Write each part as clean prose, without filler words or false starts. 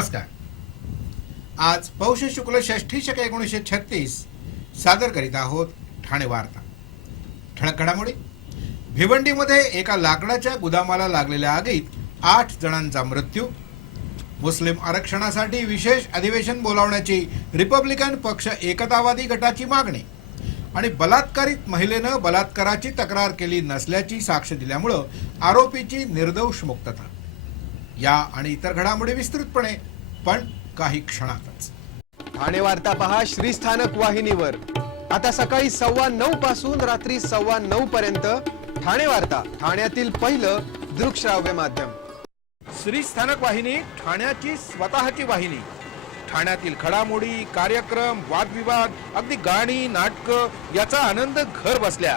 नमस्कार। आज पौष शुक्ल षष्ठी शके 1936 सादर करीत आहोत ठाणे वार्ता। ठळक घडामोडी। भिवंडीमध्ये एका लाकडाच्या गुदामाला लागलेल्या आगीत 8 जणांचा मृत्यू। मुस्लिम आरक्षणासाठी विशेष अधिवेशन बोलावण्याची रिपब्लिकन पक्ष एकतावादी गटाची मागणी आणि बलात्कारित महिलेनं बलात्काराची तक्रार केली नसल्याची साक्ष दिल्यामुळे आरोपीची निर्दोष मुक्तता। या आणि इतर घडामोडी विस्तृतपणे पण काही क्षणातच। ठाणे वार्ता पहा श्रीस्थानक वाहिनीवर। आता सकाळी 9:15 पासून रात्री 9:15 पर्यंत ठाणे वार्ता, ठाण्यातील पहिलं दृकश्राव्य माध्यम। श्रीस्थानक वाहिनी ठाण्याची स्वतःची वाहिनी। ठाण्यातील घडामोडी, कार्यक्रम, वादविवाद, अगदी गाणी, नाटक याचा आनंद घर बसल्या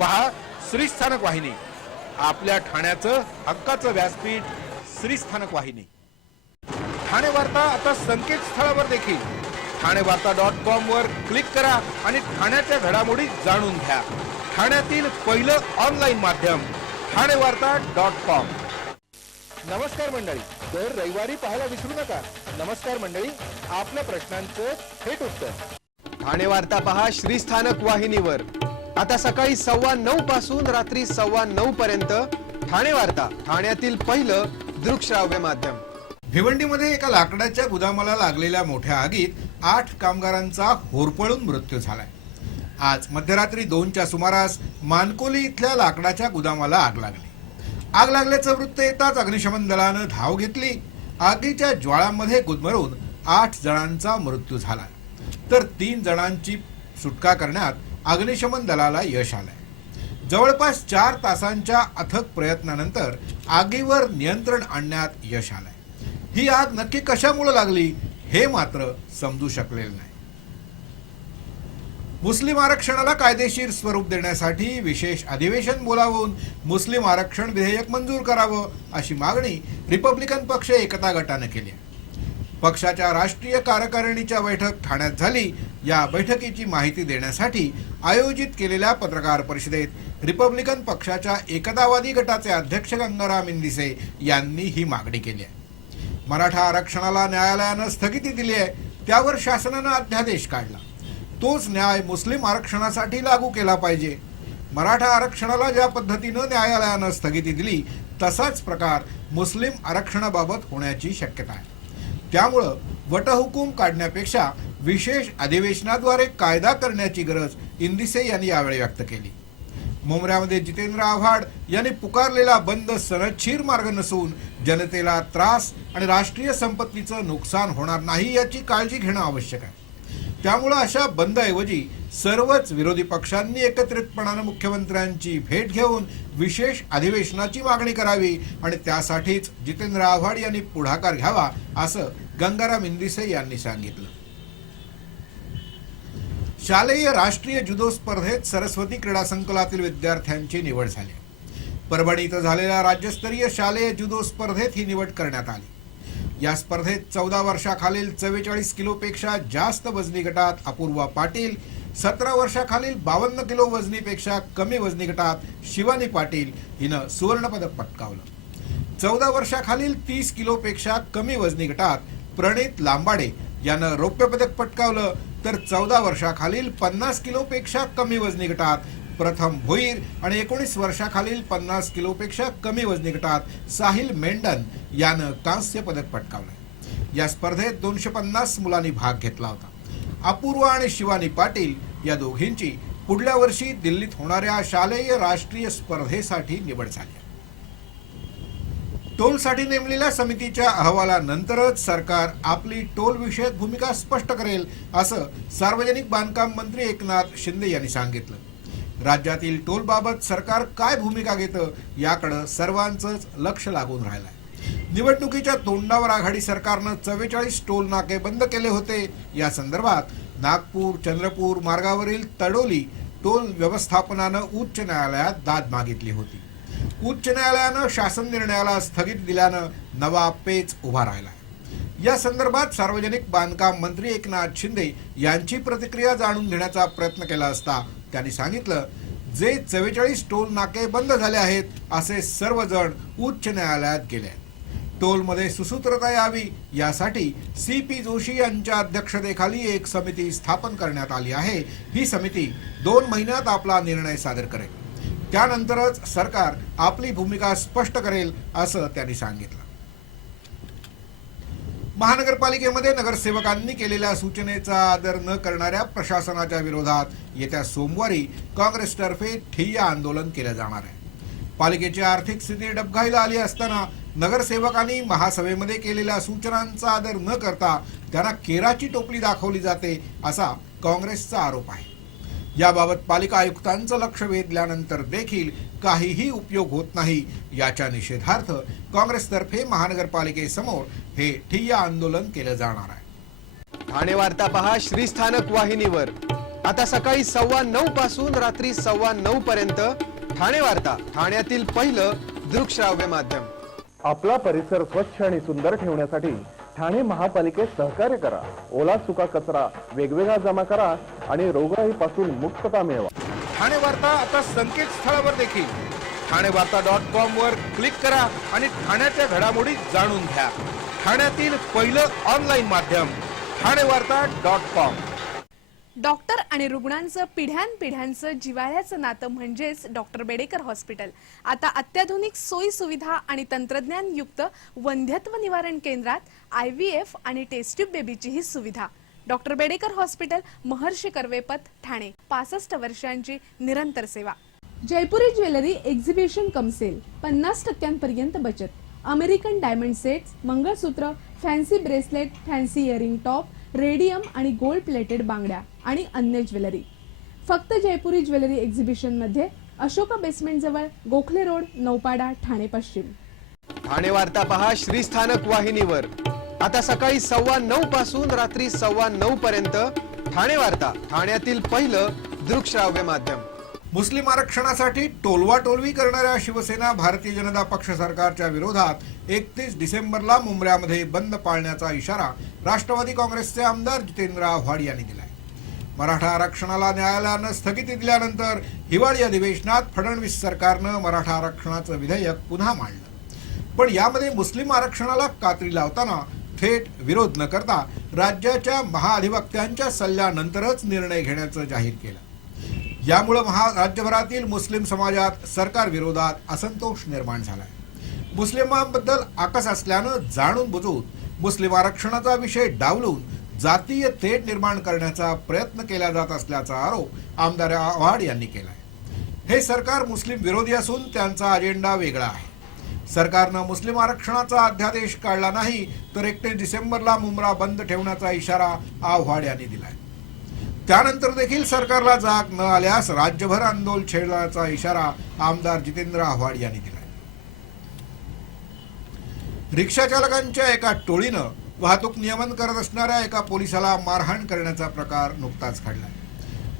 पहा श्रीस्थानक वाहिनी। आपल्या ठाण्याचं हक्काचं व्यासपीठ श्रीस्थानक वाहिनी। ठाणे वार्ता आता संकेतस्थळावर देखील ठाणेवार्ता.com वर क्लिक करा आणि ठाण्याच्या घडामोडी जाणून घ्या। ठाण्यातील पहिलं ऑनलाईन माध्यम ठाणेवार्ता.com। नमस्कार मंडळी, दर रविवारी पाहायला विसरू नका। नमस्कार मंडळी, आपल्या प्रश्नांचं थेट उत्तर। ठाणे वार्ता पहा श्रीस्थानक वाहिनीवर। आता सकाळी 9:15 पासून रात्री 9:15 पर्यंत ठाणे वार्ता, ठाण्यातील पहिलं दृकश्राव्य माध्यम। भिवंडीमध्ये एका लाकडाच्या गुदामाला लागलेल्या मोठ्या आगीत 8 कामगारांचा होरपळून मृत्यू झालाय। आज मध्यरात्री 2च्या सुमारास मानकोली इथल्या लाकडाच्या गुदामाला आग लागली। आग लागल्याचं वृत्त येताच अग्निशमन दलानं धाव घेतली। आगीच्या ज्वाळांमध्ये गुदमरून 8 जणांचा मृत्यू झाला, तर 3 जणांची सुटका करण्यात अग्निशमन दलाला यश आलंय। जवळपास 4 तासांच्या अथक प्रयत्नानंतर आगीवर नियंत्रण आणण्यात यश आलंय। ही आग नक्की कशामुळे लागली हे मात्र समजू शकलेलं नाही। मुस्लिम आरक्षणाला कायदेशीर स्वरूप देण्यासाठी विशेष अधिवेशन बोलावून मुस्लिम आरक्षण विधेयक मंजूर करावं अशी मागणी रिपब्लिकन पक्ष एकता गटाने केली आहे। पक्षाच्या राष्ट्रीय कार्यकारिणीच्या बैठक ठाण्यात झाली। या बैठकीची माहिती देण्यासाठी आयोजित केलेल्या पत्रकार परिषदेत रिपब्लिकन पक्षाच्या एकतावादी गटाचे अध्यक्ष गंगाराम इंदिसे यांनी ही मागणी केली आहे। मराठा आरक्षणाला न्यायालयानं स्थगिती दिली आहे, त्यावर शासनानं अध्यादेश काढला। तोच न्याय मुस्लिम आरक्षणासाठी लागू केला पाहिजे। मराठा आरक्षणाला ज्या पद्धतीनं न्यायालयानं स्थगिती दिली तसाच प्रकार मुस्लिम आरक्षणाबाबत होण्याची शक्यता आहे। त्यामुळं वटहुकूम काढण्यापेक्षा विशेष अधिवेशनाद्वारे कायदा करण्याची गरज इंदिसे यांनी यावेळी व्यक्त केली। मुंबऱ्यामध्ये जितेंद्र आव्हाड यांनी पुकारलेला बंद सनदशीर मार्ग नसून जनतेला त्रास आणि राष्ट्रीय संपत्तीचं नुकसान होणार नाही याची काळजी घेणं आवश्यक आहे। त्यामुळे अशा बंदऐवजी सर्वच विरोधी पक्षांनी एकत्रितपणाने मुख्यमंत्र्यांची भेट घेऊन विशेष अधिवेशनाची मागणी करावी आणि त्यासाठीच जितेंद्र आव्हाड यांनी पुढाकार घ्यावा असं गंगाराम इंदिसे यांनी सांगितलं। शालेय राष्ट्रीय जुदो स्पर्धेत सरस्वती क्रीडा संकुलातील विद्यार्थ्यांची निवड झाली। परभणी इथं झालेल्या राज्यस्तरीय शालेय जुदो स्पर्धेत ही निवड करण्यात आली। या स्पर्धेत 14 वर्षाखालील 44 किलोपेक्षा जास्त वजनी गटात अपूर्वा पाटील, 17 वर्षाखालील 52 किलो वजनीपेक्षा कमी वजनी गटात शिवानी पाटील हिनं सुवर्ण पदक पटकावलं। 14 वर्षाखालील 30 किलोपेक्षा कमी वजनी गटात प्रणित लांबाडे यानं रौप्य पदक पटकावलं, तर 14 वर्षाखालील 50 किलोपेक्षा कमी वजनी गटात प्रथम भोईर आणि 19 वर्षाखालील 50 किलोपेक्षा कमी वजनी गटात साहिल मेंढन यानं कांस्य पदक पटकावलं। या स्पर्धेत 250 मुलांनी भाग घेतला होता। अपूर्वा आणि शिवानी पाटील या दोघींची पुढल्या वर्षी दिल्लीत होणाऱ्या शालेय राष्ट्रीय स्पर्धेसाठी निवड झाली। टोलसाठी नेमलेल्या समितीच्या अहवालानंतरच सरकार आपली टोल विषयक भूमिका स्पष्ट करेल असं सार्वजनिक बांधकाम मंत्री एकनाथ शिंदे यांनी सांगितलं। राज्यातील टोल बाबत सरकार काय भूमिका घेतं याकडे सर्वांचंच लक्ष लागून राहिलंय। निवडणुकीच्या तोंडावर आघाडी सरकारनं 44 टोल नाके बंद केले होते। या संदर्भात नागपूर चंद्रपूर मार्गावरील तडोली टोल व्यवस्थापनानं उच्च न्यायालयात दाद मागितली होती। उच्च न्यायालयानं शासन निर्णयाला स्थगिती दिल्यानं नवा पेच उभा राहिला। या संदर्भात सार्वजनिक बांधकाम मंत्री एकनाथ शिंदे यांची प्रतिक्रिया जाणून घेण्याचा प्रयत्न केला असता त्यांनी सांगितलं, जे 44 टोल नाके बंद झाले आहेत असे सर्वजण उच्च न्यायालयात गेले आहेत। टोलमध्ये सुसूत्रता यावी यासाठी CP जोशी यांच्या अध्यक्षतेखाली एक समिती स्थापन करण्यात आली आहे। ही समिती 2 महिन्यात आपला निर्णय सादर करेल, त्यानंतरच सरकार आपली भूमिका स्पष्ट करेल असं त्यांनी सांगितलं। महानगरपालिकेमध्ये नगरसेवकांनी केलेल्या सूचनेचा आदर न करणाऱ्या प्रशासनाच्या विरोधात येत्या सोमवारी काँग्रेसतर्फे ठिय्या आंदोलन केलं जाणार आहे। पालिकेची आर्थिक स्थिती डबघाईला आली असताना नगरसेवकांनी महासभेमध्ये केलेल्या सूचनांचा आदर न करता त्यांना केराची टोपली दाखवली जाते असा काँग्रेसचा आरोप आहे। याबाबत पालिका आयुक्तांचं लक्ष वेधल्यानंतर देखील काहीही उपयोग होत नाही। याच्या निषेधार्थ काँग्रेसतर्फे महानगरपालिकेसमोर हे ठिय्या आंदोलन केलं जाणार आहे। ठाणे वार्ता पहा श्रीस्थानक वाहिनीवर आता सकाळी 9:15 पासून रात्री 9:15 पर्यंत ठाणे वार्ता, ठाण्यातील पहिलं दृकश्राव्य माध्यम। आपला परिसर स्वच्छ आणि सुंदर ठेवण्यासाठी ठाणे महापालिकेत सहकार्य करा। ओला सुका कचरा वेगवेगळा जमा करा आणि रोगराईपासून मुक्तता मिळवा। ठाणे वार्ता आता संकेतस्थळावर देखील ठाणेवार्ता.com वर क्लिक करा आणि ठाण्याच्या घडामोडी जाणून घ्या। ठाण्यातील पहिलं ऑनलाईन माध्यम ठाणेवार्ता.com। डॉक्टर आणि रुग्णांचं पिढ्यानपिढ्यांचं जिव्हाळ्याचं नातं म्हणजेच डॉक्टर बेडेकर हॉस्पिटल आता अत्याधुनिक सोयी सुविधा आणि तंत्रज्ञान युक्त वंध्यत्व निवारण केंद्रात IVF आणि टेस्ट ट्यूब बेबीचीही सुविधा। Doctor Bedekar hospital, Maharshi Karvepath, Thane. 65 वर्षांची निरंतर सेवा। Jaipuri jewellery exhibition cum sale, 50% बचत। American diamond sets, mangalsutra, fancy bracelet, fancy earring top, radium आणि गोल्ड प्लेटेड बांगड्या आणि अन्य ज्वेलरी फक्त जयपुरी ज्वेलरी एक्झिबिशन मध्ये, अशोका बेसमेंट जवळ, गोखले रोड, नौपाडा, ठाणे पश्चिम। ठाणे वार्ता पहा श्रीस्थानक वाहिनीवर आता सकाळी 9:15 पासून रात्री 9:15 पर्यंत ठाणे वार्ता, ठाण्यातील पहिलं दृकश्राव्य माध्यम। मुस्लिम आरक्षणासाठी टोलवाटोलवी करणाऱ्या शिवसेना भारतीय जनता पक्ष सरकारच्या विरोधात 31 डिसेंबरला मुंबऱ्यामध्ये बंद पाळण्याचा इशारा राष्ट्रवादी काँग्रेसचे आमदार जितेंद्र आव्हाड यांनी दिलाय। मराठा आरक्षणाला न्यायालयानं स्थगिती दिल्यानंतर हिवाळी अधिवेशनात फडणवीस सरकारनं मराठा आरक्षणाचं विधेयक पुन्हा मांडलं, पण यामध्ये मुस्लिम आरक्षणाला कात्री लावताना थेट विरोध न करता राज्याच्या महाअधिवक्त्यांच्या सल्ल्यानंतरच निर्णय घेण्याचं जाहीर केलं। यामुळे राज्यभरातील मुस्लिम समाजात सरकार विरोधात असंतोष निर्माण झालाय। मुस्लिमांबद्दल आकस असल्यानं जाणून बुजून मुस्लिम आरक्षणाचा विषय डावलून जातीय तेढ निर्माण करण्याचा प्रयत्न केला जात असल्याचा आरोप आमदार आव्हाड यांनी केलाय। हे सरकार मुस्लिम विरोधी असून त्यांचा अजेंडा वेगळा आहे। सरकारनं मुस्लिम आरक्षणाचा अध्यादेश काढला नाही तर 31 डिसेंबरला मुंब्रा बंद ठेवण्याचा इशारा आव्हाड यांनी दिलाय। त्यानंतर देखील सरकारला जाग न आल्यास राज्यभर आंदोलन छेडण्याचा इशारा आमदार जितेंद्र आव्हाड यांनी दिलाय। रिक्षा चालकांच्या एका टोळीनं वाहतूक नियमन करत असणाऱ्या एका पोलिसाला मारहाण करण्याचा प्रकार नुकताच घडलाय।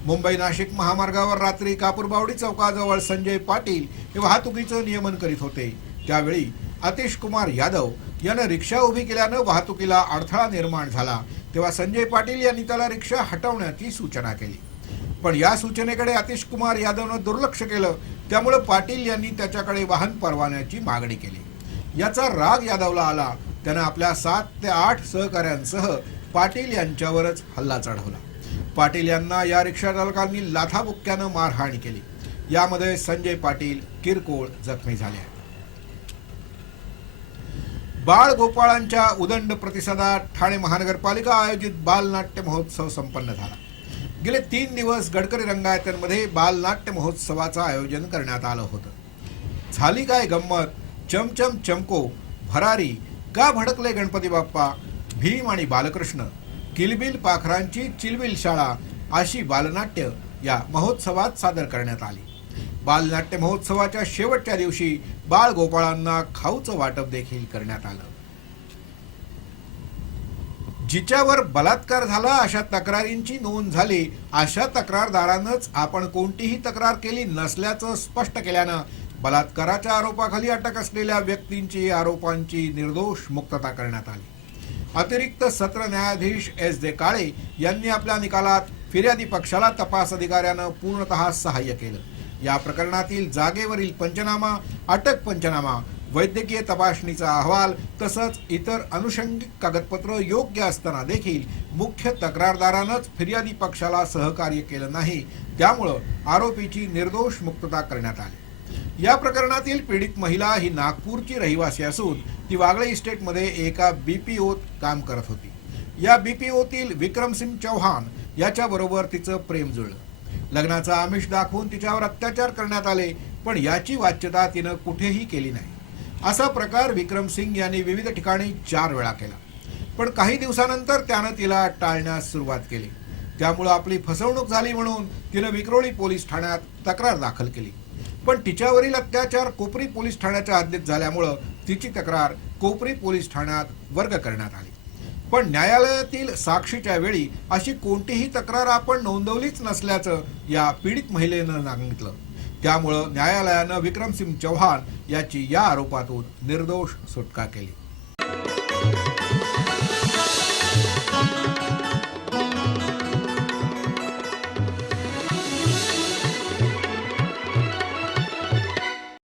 मुंबई नाशिक महामार्गावर रात्री कापूरबावडी चौकाजवळ संजय पाटील हे वाहतुकीचं नियमन करीत होते। त्यावेळी आतिश कुमार यादव यानं रिक्षा उभी केल्यानं वाहतुकीला अडथळा निर्माण झाला, तेव्हा संजय पाटील यांनी त्याला रिक्षा हटवण्याची सूचना केली, पण या सूचनेकडे आतिश कुमार यादवनं दुर्लक्ष केलं। त्यामुळे पाटील यांनी त्याच्याकडे वाहन परवान्याची मागणी केली। याचा राग यादवला आला, त्यानं आपल्या 7 ते 8 सहकाऱ्यांसह पाटील यांच्यावरच हल्ला चढवला। पाटील यांना या रिक्षा चालकांनी लाथाबुक्क्यानं मारहाण केली। यामध्ये संजय पाटील किरकोळ जखमी झाले आहेत। बाळ गोपाळांच्या उदंड प्रतिसादात ठाणे महानगरपालिका आयोजित बालनाट्य महोत्सव संपन्न झाला। गेले 3 दिवस गडकरी रंगायतमध्ये बालनाट्य महोत्सवाचं आयोजन करण्यात आलं होतं। झाली काय गंमत, चमचम चमको, भरारी, का भडकले गणपती बाप्पा, भीम आणि बालकृष्ण, किलबिल पाखरांची चिलबिल शाळा अशी बालनाट्य या महोत्सवात सादर करण्यात आली। बालनाट्य महोत्सवाच्या शेवटच्या दिवशी बाळ गोपाळांना खाऊचं वाटप देखील करण्यात आलं। जिच्यावर बलात्कार झाला अशा तक्रारींची नोंद झाली, अशा तक्रारदारानंच आपण कोणतीही तक्रार केली नसल्याचं स्पष्ट केल्यानं बलात्काराच्या आरोपाखाली अटक असलेल्या व्यक्तींची आरोपांची निर्दोष मुक्तता करण्यात आली। अतिरिक्त सत्र न्यायाधीश S.J. काळे यांनी आपल्या निकालात फिर्यादी पक्षाला तपास अधिकाऱ्यानं पूर्णतः सहाय्य केलं। या प्रकरणातील जागेवरील पंचनामा, अटक पंचनामा वैद्यकीय तपासणीचा अहवाल तसंच इतर अनुषंगिक कागदपत्र योग्य असताना देखील मुख्य तक्रारदारानंच फिर्यादी पक्षाला सहकार्य केलं नाही, त्यामुळं आरोपीची निर्दोष मुक्तता करण्यात आली। या प्रकरणातील पीडित महिला ही नागपूरची रहिवासी असून ती वागळे इस्टेटमध्ये एका बीपीओत काम करत होती। या बीपीओतील विक्रमसिंग चौहान याच्याबरोबर तिचं प्रेम जुळलं। लग्नाचा आमिष दाखवून तिच्यावर अत्याचार करण्यात आले, पण याची वाच्यता तिनं कुठेही केली नाही। असा प्रकार विक्रमसिंग यांनी विविध ठिकाणी 4 वेळा केला, पण काही दिवसानंतर त्यानं तिला टाळण्यास सुरुवात केली। त्यामुळे आपली फसवणूक झाली म्हणून तिनं विक्रोळी पोलीस ठाण्यात तक्रार दाखल केली, पण तिच्यावरील अत्याचार कोपरी पोलीस ठाण्याच्या हद्दीत झाल्यामुळं तिची तक्रार कोपरी पोलीस ठाण्यात वर्ग करण्यात आली। पण न्यायालयातील साक्षीच्या वेळी अशी कोणतीही तक्रार आपण नोंदवलीच नसल्याचं या पीडित महिलेनं सांगितलं। त्यामुळं न्यायालयानं विक्रमसिंग चौहान याची या आरोपातून निर्दोष सुटका केली।